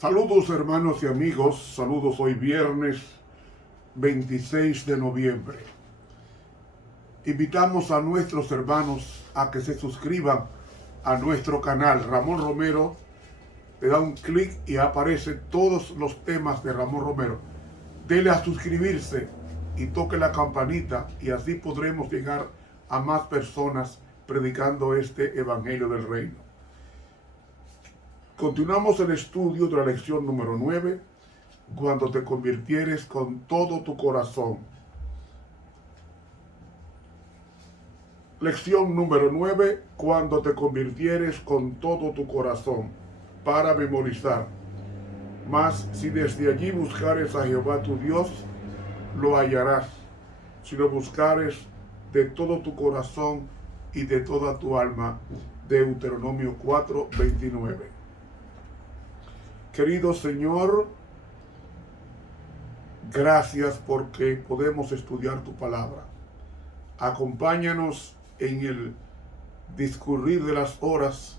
Saludos hermanos y amigos, saludos hoy viernes 26 de noviembre. Invitamos a nuestros hermanos a que se suscriban a nuestro canal. Ramón Romero, le da un clic y aparecen todos los temas de Ramón Romero. Dele a suscribirse y toque la campanita y así podremos llegar a más personas predicando este evangelio del reino. Continuamos el estudio de la lección número 9, cuando te convirtieres con todo tu corazón. Lección número 9, cuando te convirtieres con todo tu corazón, para memorizar. Mas si desde allí buscares a Jehová tu Dios, lo hallarás, si lo buscares de todo tu corazón y de toda tu alma. Deuteronomio 4:29. Querido Señor, gracias porque podemos estudiar tu palabra. Acompáñanos en el discurrir de las horas,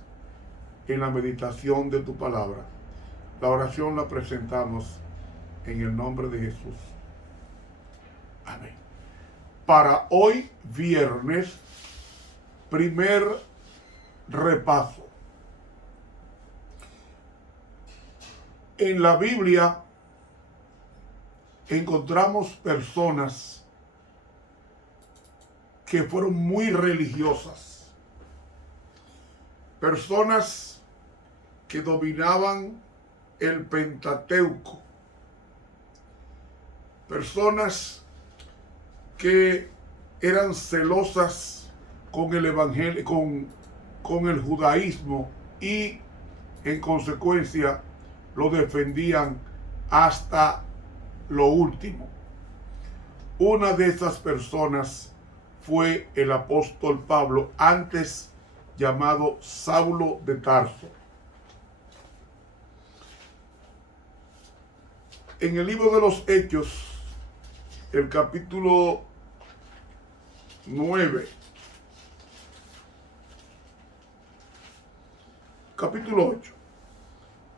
en la meditación de tu palabra. La oración la presentamos en el nombre de Jesús. Amén. Para hoy, viernes, primer repaso. En la Biblia encontramos personas que fueron muy religiosas, personas que dominaban el Pentateuco, personas que eran celosas con el evangelio, con el judaísmo y en consecuencia lo defendían hasta lo último. Una de esas personas fue el apóstol Pablo, antes llamado Saulo de Tarso. En el libro de los Hechos, el capítulo 9, capítulo 8,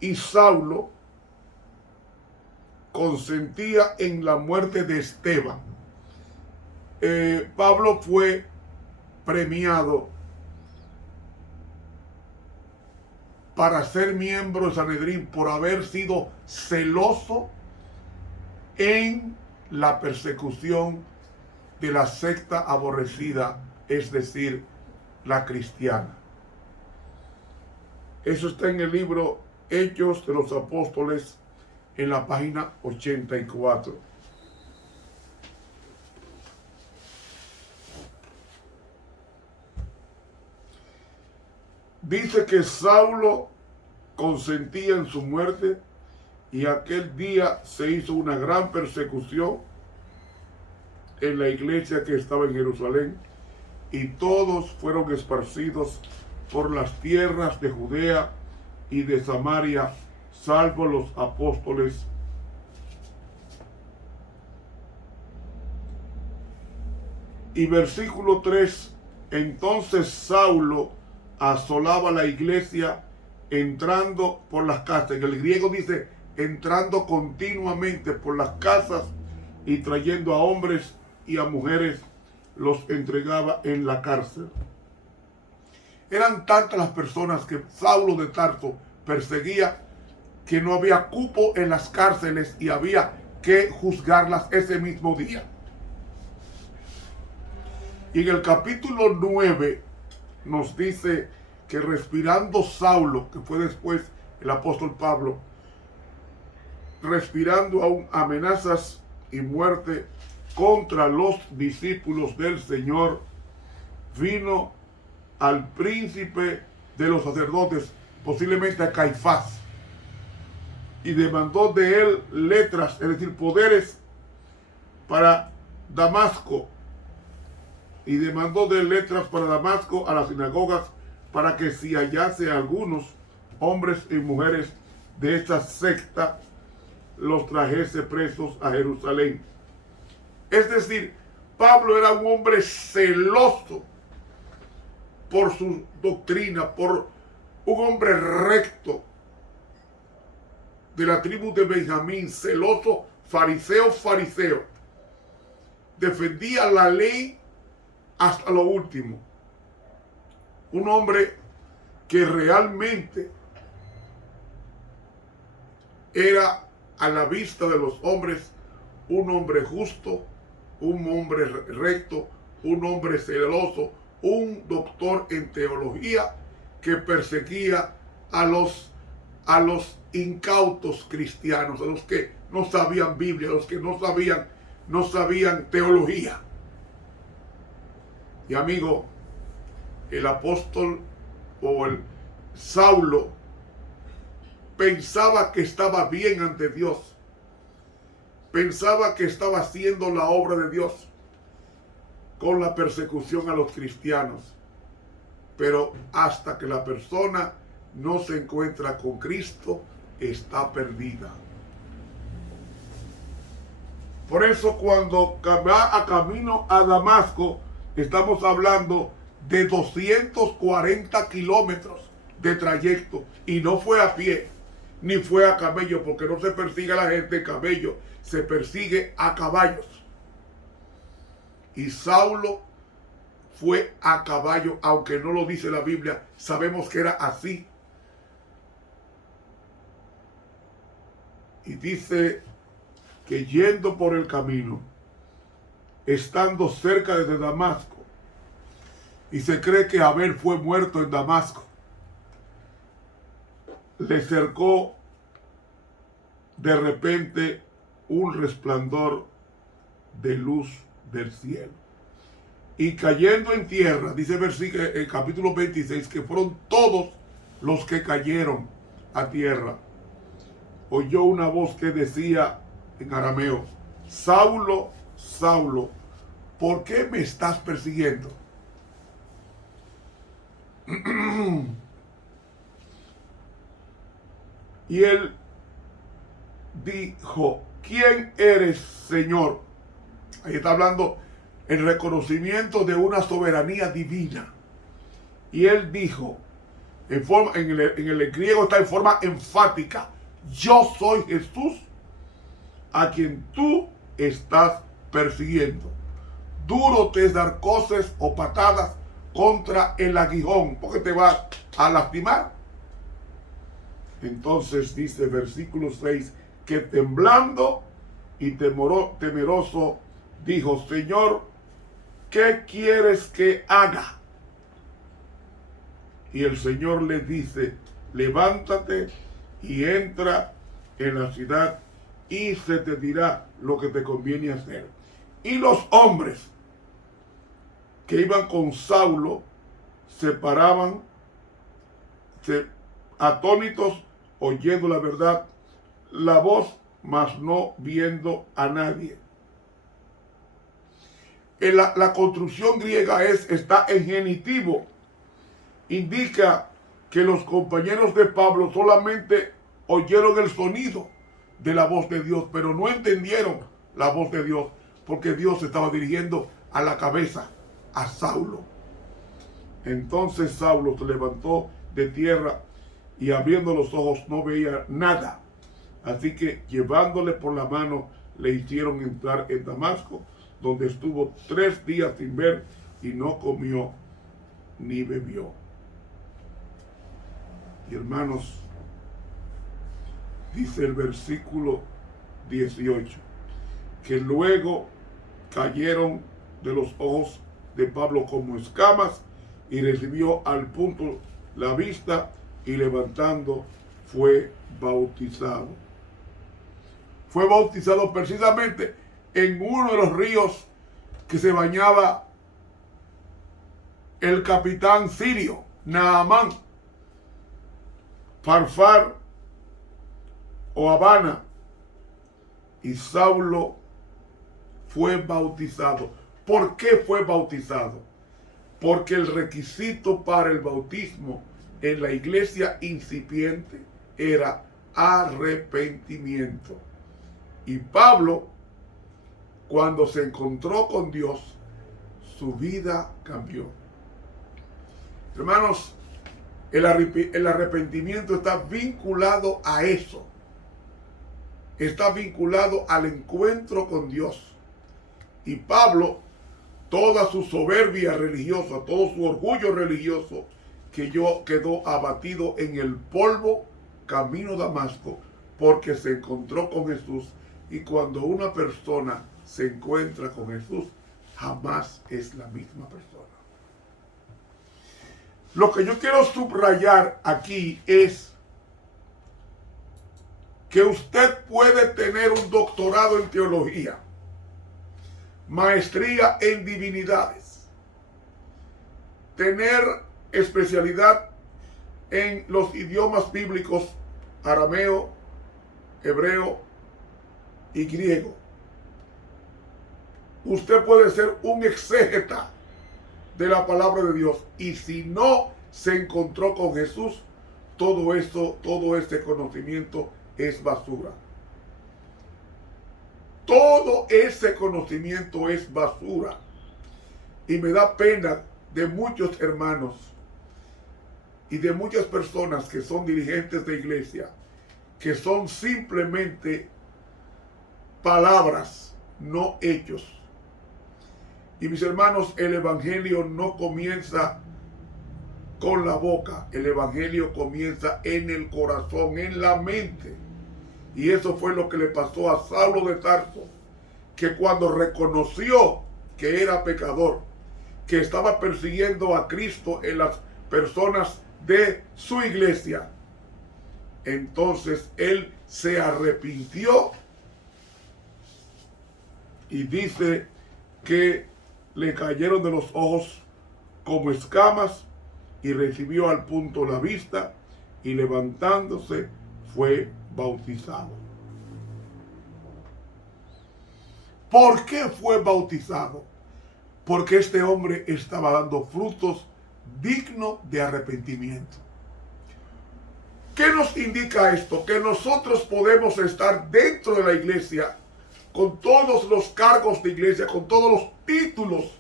y Saulo consentía en la muerte de Esteban. Pablo fue premiado para ser miembro de Sanedrín por haber sido celoso en la persecución de la secta aborrecida, es decir, la cristiana. Eso está en el libro Hechos de los Apóstoles, en la página 84. Dice que Saulo consentía en su muerte y aquel día se hizo una gran persecución en la iglesia que estaba en Jerusalén y todos fueron esparcidos por las tierras de Judea y de Samaria, salvo los apóstoles. Y versículo 3, entonces Saulo asolaba la iglesia entrando por las casas. En el griego dice entrando continuamente por las casas y trayendo a hombres y a mujeres, los entregaba en la cárcel. Eran tantas las personas que Saulo de Tarso perseguía que no había cupo en las cárceles y había que juzgarlas ese mismo día. Y en el capítulo 9 nos dice que respirando Saulo, que fue después el apóstol Pablo, respirando aún amenazas y muerte contra los discípulos del Señor, vino al príncipe de los sacerdotes, posiblemente a Caifás, y demandó de él letras, es decir, poderes para Damasco, y demandó de él letras para Damasco a las sinagogas, para que si hallase a algunos hombres y mujeres de esta secta, los trajese presos a Jerusalén. Es decir, Pablo era un hombre celoso por su doctrina, por un hombre recto, de la tribu de Benjamín, celoso, fariseo, defendía la ley hasta lo último. Un hombre que realmente era a la vista de los hombres un hombre justo, un hombre recto, un hombre celoso, un doctor en teología que perseguía a los incautos cristianos, a los que no sabían Biblia, a los que no sabían teología. Y amigo, el apóstol o el Saulo pensaba que estaba bien ante Dios, pensaba que estaba haciendo la obra de Dios con la persecución a los cristianos, pero hasta que la persona no se encuentra con Cristo, está perdida. Por eso cuando va a camino a Damasco, estamos hablando de 240 kilómetros de trayecto, y no fue a pie, ni fue a camello, porque no se persigue a la gente en camello, se persigue a caballos. Y Saulo fue a caballo, aunque no lo dice la Biblia, sabemos que era así. Y dice que yendo por el camino, estando cerca de Damasco, y se cree que Abel fue muerto en Damasco, le cercó de repente un resplandor de luz del cielo. Y cayendo en tierra, dice el capítulo 26, que fueron todos los que cayeron a tierra. Oyó una voz que decía en arameo: Saulo, Saulo, ¿por qué me estás persiguiendo? Y él dijo: ¿quién eres, Señor? Ahí está hablando el reconocimiento de una soberanía divina. Y él dijo, en el griego está en forma enfática: yo soy Jesús a quien tú estás persiguiendo. Duro te es dar coces o patadas contra el aguijón, porque te vas a lastimar. Entonces dice versículo 6, que temblando y temeroso dijo: Señor, ¿qué quieres que haga? Y el Señor le dice: levántate y entra en la ciudad, y se te dirá lo que te conviene hacer. Y los hombres que iban con Saulo se paraban atónitos, oyendo la verdad, la voz, mas no viendo a nadie. La construcción griega está en genitivo. Indica que los compañeros de Pablo solamente oyeron el sonido de la voz de Dios, pero no entendieron la voz de Dios, porque Dios se estaba dirigiendo a la cabeza, a Saulo. Entonces Saulo se levantó de tierra y abriendo los ojos no veía nada. Así que llevándole por la mano le hicieron entrar en Damasco, donde estuvo 3 días sin ver y no comió ni bebió. Y hermanos, dice el versículo 18, que luego cayeron de los ojos de Pablo como escamas, y recibió al punto la vista, y levantando fue bautizado. Fue bautizado precisamente en uno de los ríos que se bañaba el capitán sirio, Naamán, Farfar o Habana. Y Saulo fue bautizado. ¿Por qué fue bautizado? Porque el requisito para el bautismo en la iglesia incipiente era arrepentimiento. Y Pablo, cuando se encontró con Dios, su vida cambió. Hermanos, el arrepentimiento está vinculado a eso. está vinculado al encuentro con Dios. Y Pablo, toda su soberbia religiosa, todo su orgullo religioso, quedó abatido en el polvo camino a Damasco, porque se encontró con Jesús. Y cuando una persona se encuentra con Jesús, jamás es la misma persona. Lo que yo quiero subrayar aquí es que usted puede tener un doctorado en teología, maestría en divinidades, tener especialidad en los idiomas bíblicos arameo, hebreo y griego. Usted puede ser un exégeta de la palabra de Dios, y si no se encontró con Jesús, todo este conocimiento es basura. Todo ese conocimiento es basura. Y me da pena de muchos hermanos y de muchas personas que son dirigentes de iglesia, que son simplemente palabras, no hechos. Y mis hermanos, el evangelio no comienza con la boca, el evangelio comienza en el corazón, en la mente. Y eso fue lo que le pasó a Saulo de Tarso, que cuando reconoció que era pecador, que estaba persiguiendo a Cristo en las personas de su iglesia, entonces él se arrepintió y dice que le cayeron de los ojos como escamas y recibió al punto la vista, y levantándose fue bautizado. ¿Por qué fue bautizado? Porque este hombre estaba dando frutos dignos de arrepentimiento. ¿Qué nos indica esto? Que nosotros podemos estar dentro de la iglesia con todos los cargos de iglesia, con todos los títulos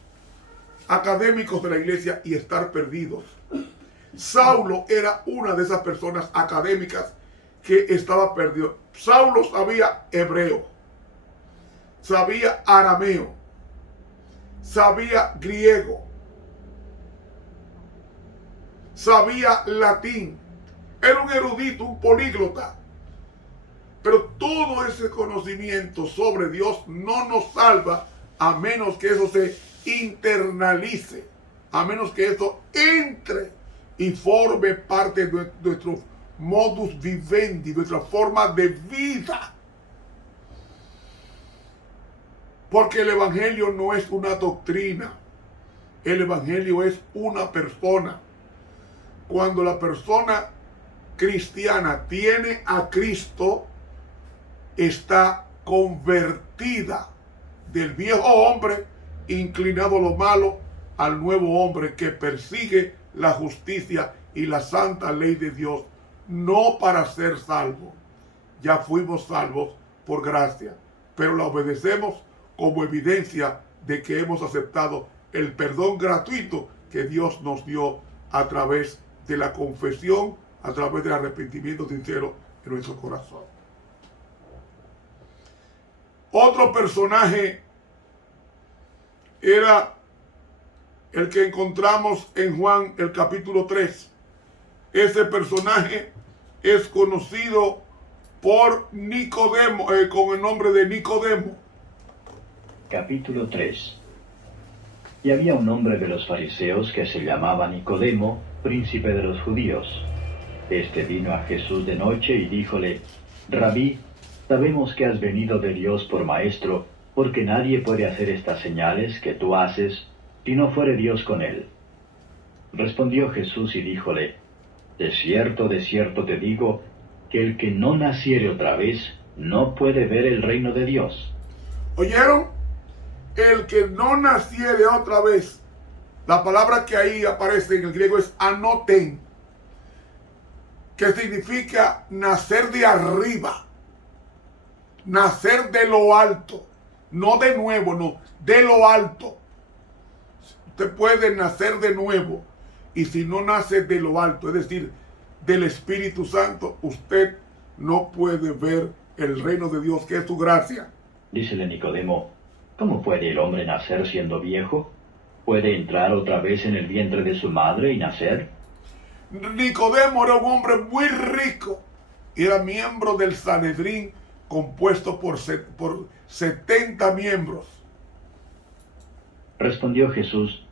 académicos de la iglesia, y estar perdidos. Saulo era una de esas personas académicas que estaba perdido. Saulo sabía hebreo, sabía arameo, sabía griego, sabía latín. Era un erudito, un políglota. Pero todo ese conocimiento sobre Dios no nos salva a menos que eso se internalice, a menos que eso entre y forme parte de nuestro modus vivendi, nuestra forma de vida. Porque el evangelio no es una doctrina, el evangelio es una persona. Cuando la persona cristiana tiene a Cristo, está convertida del viejo hombre inclinado a lo malo al nuevo hombre que persigue la justicia y la santa ley de Dios, no para ser salvo. Ya fuimos salvos por gracia, pero la obedecemos como evidencia de que hemos aceptado el perdón gratuito que Dios nos dio a través de la confesión, a través del arrepentimiento sincero en nuestro corazón. Otro personaje era el que encontramos en Juan el capítulo 3. Ese personaje es conocido por Nicodemo, con el nombre de Nicodemo. Capítulo 3. Y había un hombre de los fariseos que se llamaba Nicodemo, príncipe de los judíos. Este vino a Jesús de noche y díjole: Rabí, sabemos que has venido de Dios por maestro, porque nadie puede hacer estas señales que tú haces si no fuere Dios con él. Respondió Jesús y díjole: de cierto te digo, que el que no naciere otra vez no puede ver el reino de Dios. ¿Oyeron? El que no naciere otra vez. La palabra que ahí aparece en el griego es anoten, que significa nacer de arriba, nacer de lo alto, no de nuevo, no, de lo alto. Usted puede nacer de nuevo, y si no nace de lo alto, es decir, del Espíritu Santo, usted no puede ver el reino de Dios, que es su gracia. Dícele Nicodemo, ¿cómo puede el hombre nacer siendo viejo? ¿Puede entrar otra vez en el vientre de su madre y nacer? Nicodemo era un hombre muy rico y era miembro del Sanedrín, compuesto por 70 miembros. Respondió Jesús,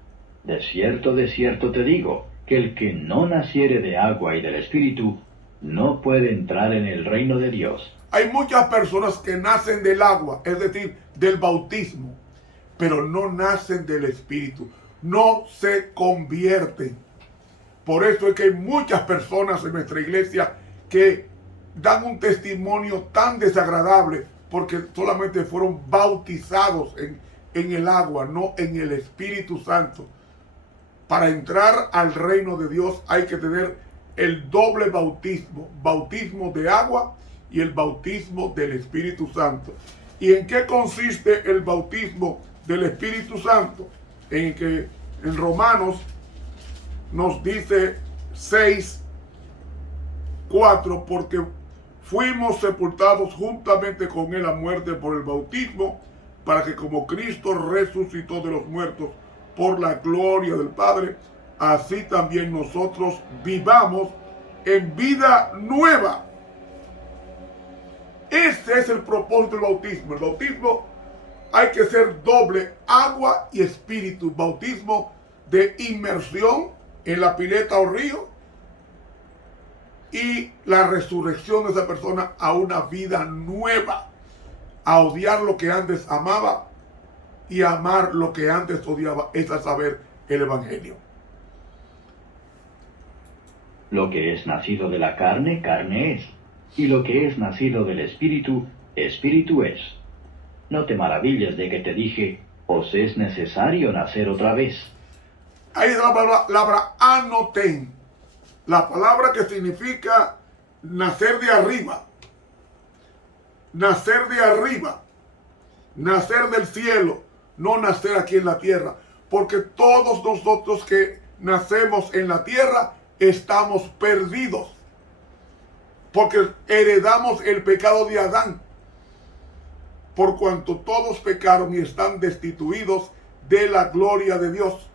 de cierto te digo, que el que no naciere de agua y del Espíritu, no puede entrar en el reino de Dios. Hay muchas personas que nacen del agua, es decir, del bautismo, pero no nacen del Espíritu, no se convierten. Por eso es que hay muchas personas en nuestra iglesia que dan un testimonio tan desagradable porque solamente fueron bautizados en el agua, no en el Espíritu Santo. Para entrar al reino de Dios hay que tener el doble bautismo, bautismo de agua y el bautismo del Espíritu Santo. ¿Y en qué consiste el bautismo del Espíritu Santo? En que en Romanos nos dice 6:4, porque fuimos sepultados juntamente con él a muerte por el bautismo, para que como Cristo resucitó de los muertos por la gloria del Padre, así también nosotros vivamos en vida nueva. Ese es el propósito del bautismo. El bautismo hay que ser doble, agua y espíritu. Bautismo de inmersión en la pileta o río y la resurrección de esa persona a una vida nueva, a odiar lo que antes amaba y a amar lo que antes odiaba, es a saber, el Evangelio. Lo que es nacido de la carne, carne es, y lo que es nacido del Espíritu, Espíritu es. No te maravilles de que te dije, os es necesario nacer otra vez. Ahí está la palabra anoten, la palabra que significa nacer de arriba, nacer de arriba, nacer del cielo, no nacer aquí en la tierra, porque todos nosotros que nacemos en la tierra estamos perdidos, porque heredamos el pecado de Adán, por cuanto todos pecaron y están destituidos de la gloria de Dios.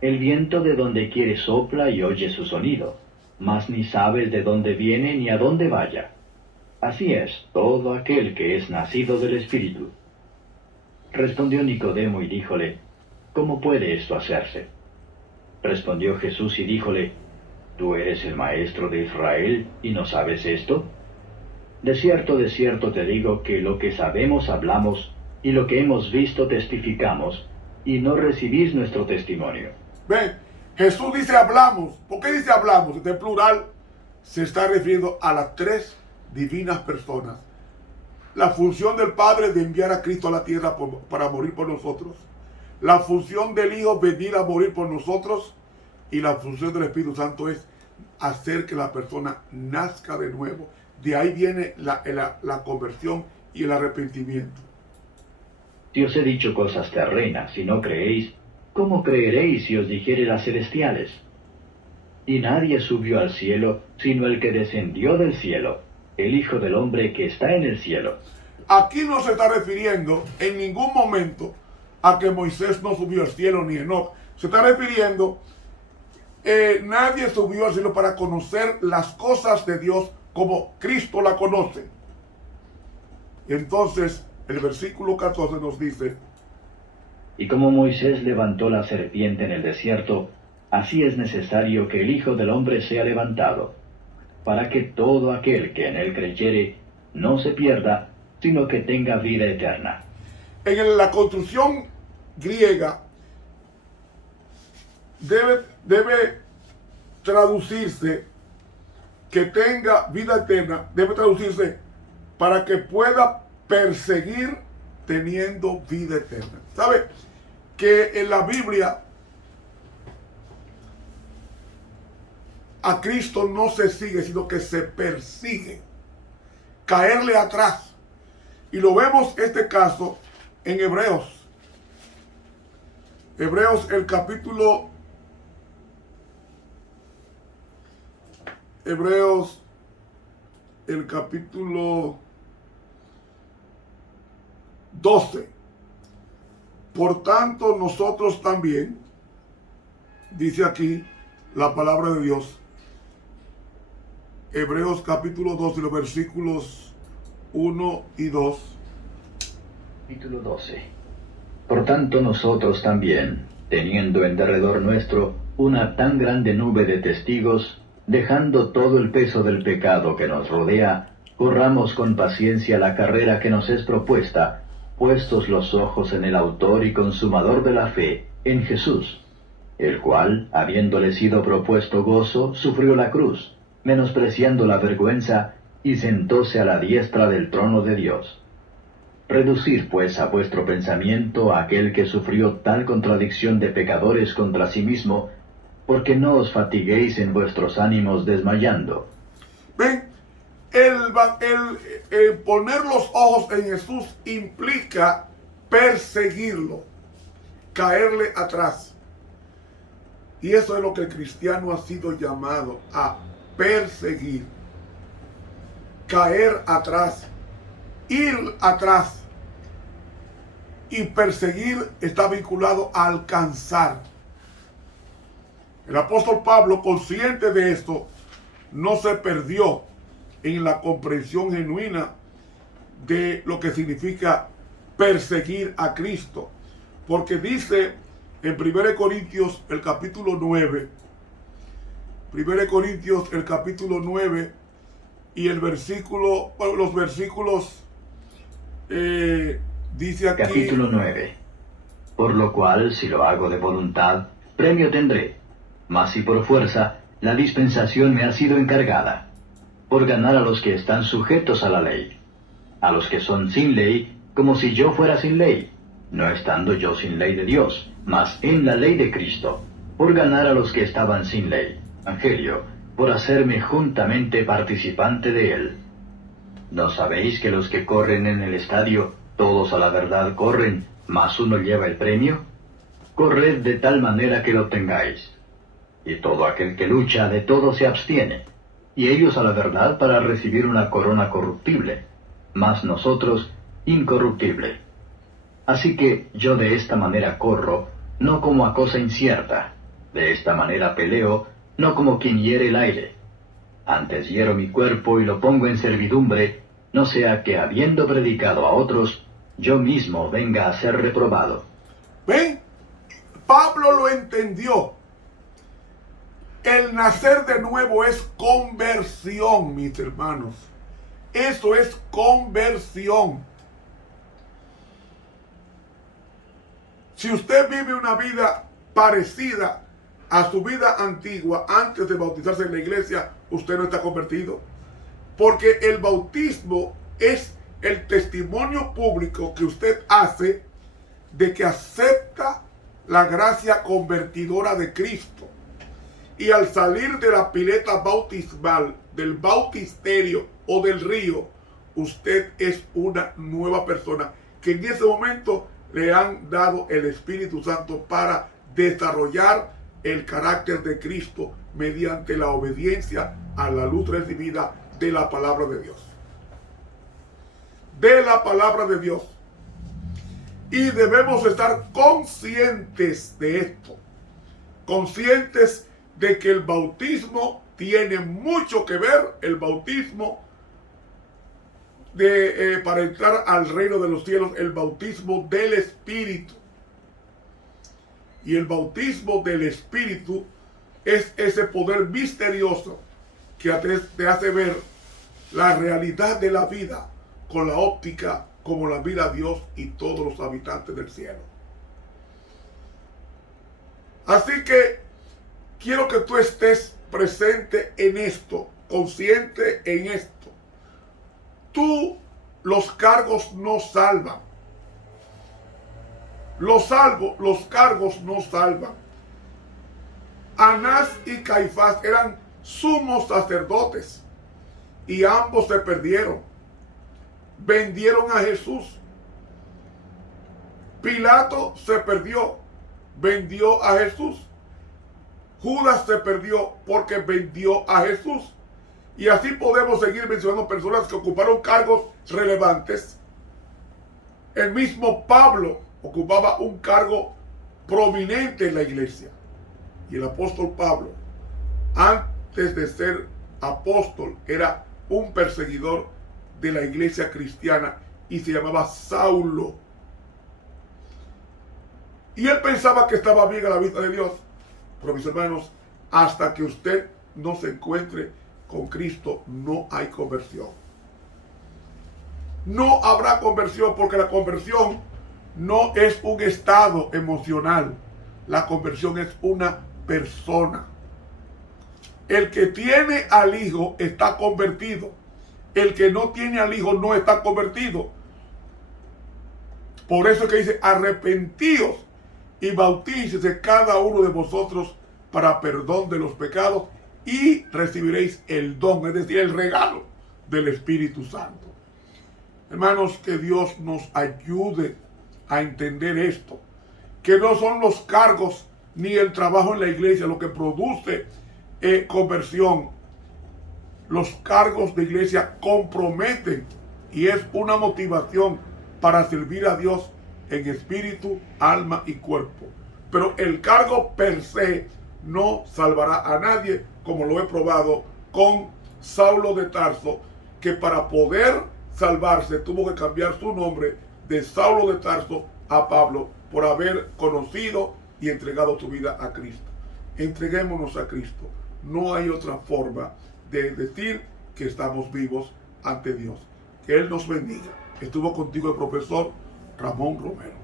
El viento de donde quiere sopla y oye su sonido, mas ni sabes de dónde viene ni a dónde vaya. Así es todo aquel que es nacido del Espíritu. Respondió Nicodemo y díjole, ¿cómo puede esto hacerse? Respondió Jesús y díjole, ¿tú eres el maestro de Israel y no sabes esto? De cierto te digo que lo que sabemos hablamos y lo que hemos visto testificamos, y no recibís nuestro testimonio. Ven, Jesús dice hablamos. ¿Por qué dice hablamos? Este plural se está refiriendo a las tres divinas personas. La función del Padre de enviar a Cristo a la tierra para morir por nosotros. La función del Hijo venir a morir por nosotros. Y la función del Espíritu Santo es hacer que la persona nazca de nuevo. De ahí viene la conversión y el arrepentimiento. Si os he dicho cosas terrenas y no creéis, ¿cómo creeréis si os dijere las celestiales? Y nadie subió al cielo, sino el que descendió del cielo, el Hijo del Hombre que está en el cielo. Aquí no se está refiriendo en ningún momento a que Moisés no subió al cielo ni Enoc. Se está refiriendo, nadie subió al cielo para conocer las cosas de Dios como Cristo la conoce. Entonces, el versículo 14 nos dice, y como Moisés levantó la serpiente en el desierto, así es necesario que el Hijo del Hombre sea levantado, para que todo aquel que en él creyere no se pierda, sino que tenga vida eterna. En la construcción griega debe traducirse que tenga vida eterna, debe traducirse para que pueda perseguir teniendo vida eterna. ¿Sabe? Que en la Biblia a Cristo no se sigue, sino que se persigue. Caerle atrás. Y lo vemos este caso en Hebreos. Hebreos el capítulo 9, 12. Por tanto, nosotros también, dice aquí la palabra de Dios, Hebreos capítulo 12, los versículos 1 y 2. Capítulo 12. Por tanto nosotros también, teniendo en derredor nuestro una tan grande nube de testigos, dejando todo el peso del pecado que nos rodea, corramos con paciencia la carrera que nos es propuesta, puestos los ojos en el autor y consumador de la fe, en Jesús, el cual, habiéndole sido propuesto gozo, sufrió la cruz, menospreciando la vergüenza, y sentóse a la diestra del trono de Dios. Reducid pues a vuestro pensamiento a aquel que sufrió tal contradicción de pecadores contra sí mismo, porque no os fatiguéis en vuestros ánimos desmayando. Ven, poner los ojos en Jesús implica perseguirlo, caerle atrás. Y eso es lo que el cristiano ha sido llamado a perseguir, caer atrás, ir atrás. Y perseguir está vinculado a alcanzar. El apóstol Pablo, consciente de esto, no se perdió en la comprensión genuina de lo que significa perseguir a Cristo. Porque dice en 1 Corintios el capítulo 9, 1 Corintios el capítulo 9 y el versículo, bueno, los versículos, dice aquí. Capítulo 9. Por lo cual, si lo hago de voluntad, premio tendré. Mas si por fuerza, la dispensación me ha sido encargada, por ganar a los que están sujetos a la ley, a los que son sin ley, como si yo fuera sin ley, no estando yo sin ley de Dios, mas en la ley de Cristo, por ganar a los que estaban sin ley, Evangelio, por hacerme juntamente participante de él. ¿No sabéis que los que corren en el estadio, todos a la verdad corren, mas uno lleva el premio? Corred de tal manera que lo obtengáis. Y todo aquel que lucha, de todo se abstiene, y ellos a la verdad para recibir una corona corruptible, mas nosotros incorruptible. Así que yo de esta manera corro, no como a cosa incierta, de esta manera peleo, no como quien hiere el aire. Antes hiero mi cuerpo y lo pongo en servidumbre, no sea que habiendo predicado a otros, yo mismo venga a ser reprobado. ¿Ven? Pablo lo entendió. El nacer de nuevo es conversión, mis hermanos. Eso es conversión. Si usted vive una vida parecida a su vida antigua antes de bautizarse en la iglesia, usted no está convertido. Porque el bautismo es el testimonio público que usted hace de que acepta la gracia convertidora de Cristo. Y al salir de la pileta bautismal, del bautisterio o del río, usted es una nueva persona que en ese momento le han dado el Espíritu Santo para desarrollar el carácter de Cristo mediante la obediencia a la luz recibida de la palabra de Dios. De la palabra de Dios. Y debemos estar conscientes de esto. Conscientes de que el bautismo tiene mucho que ver, el bautismo para entrar al reino de los cielos, el bautismo del Espíritu. Y el bautismo del Espíritu es ese poder misterioso que te hace ver la realidad de la vida con la óptica como la mira Dios y todos los habitantes del cielo. Así que quiero que tú estés presente en esto, consciente en esto. Los cargos no salvan. Los cargos no salvan. Anás y Caifás eran sumos sacerdotes y ambos se perdieron. Vendieron a Jesús. Pilato se perdió, vendió a Jesús. Judas se perdió porque vendió a Jesús. Y así podemos seguir mencionando personas que ocuparon cargos relevantes El mismo Pablo ocupaba un cargo prominente en la iglesia. Y el apóstol Pablo, antes de ser apóstol, era un perseguidor de la iglesia cristiana y se llamaba Saulo. Y él pensaba que estaba bien a la vista de Dios. Pero mis hermanos, hasta que usted no se encuentre con Cristo, no hay conversión. No habrá conversión, porque la conversión no es un estado emocional. La conversión es una persona. El que tiene al Hijo está convertido. El que no tiene al Hijo no está convertido. Por eso es que dice: arrepentíos y bautícese cada uno de vosotros para perdón de los pecados y recibiréis el don, es decir, el regalo del Espíritu Santo. Hermanos, que Dios nos ayude a entender esto, que no son los cargos ni el trabajo en la iglesia lo que produce conversión. Los cargos de iglesia comprometen y es una motivación para servir a Dios en espíritu, alma y cuerpo. Pero el cargo per se no salvará a nadie, como lo he probado con Saulo de Tarso, que para poder salvarse tuvo que cambiar su nombre de Saulo de Tarso a Pablo por haber conocido y entregado su vida a Cristo. Entreguémonos a Cristo. No hay otra forma de decir que estamos vivos ante Dios. Que Él nos bendiga. Estuvo contigo el profesor Ramón Romero.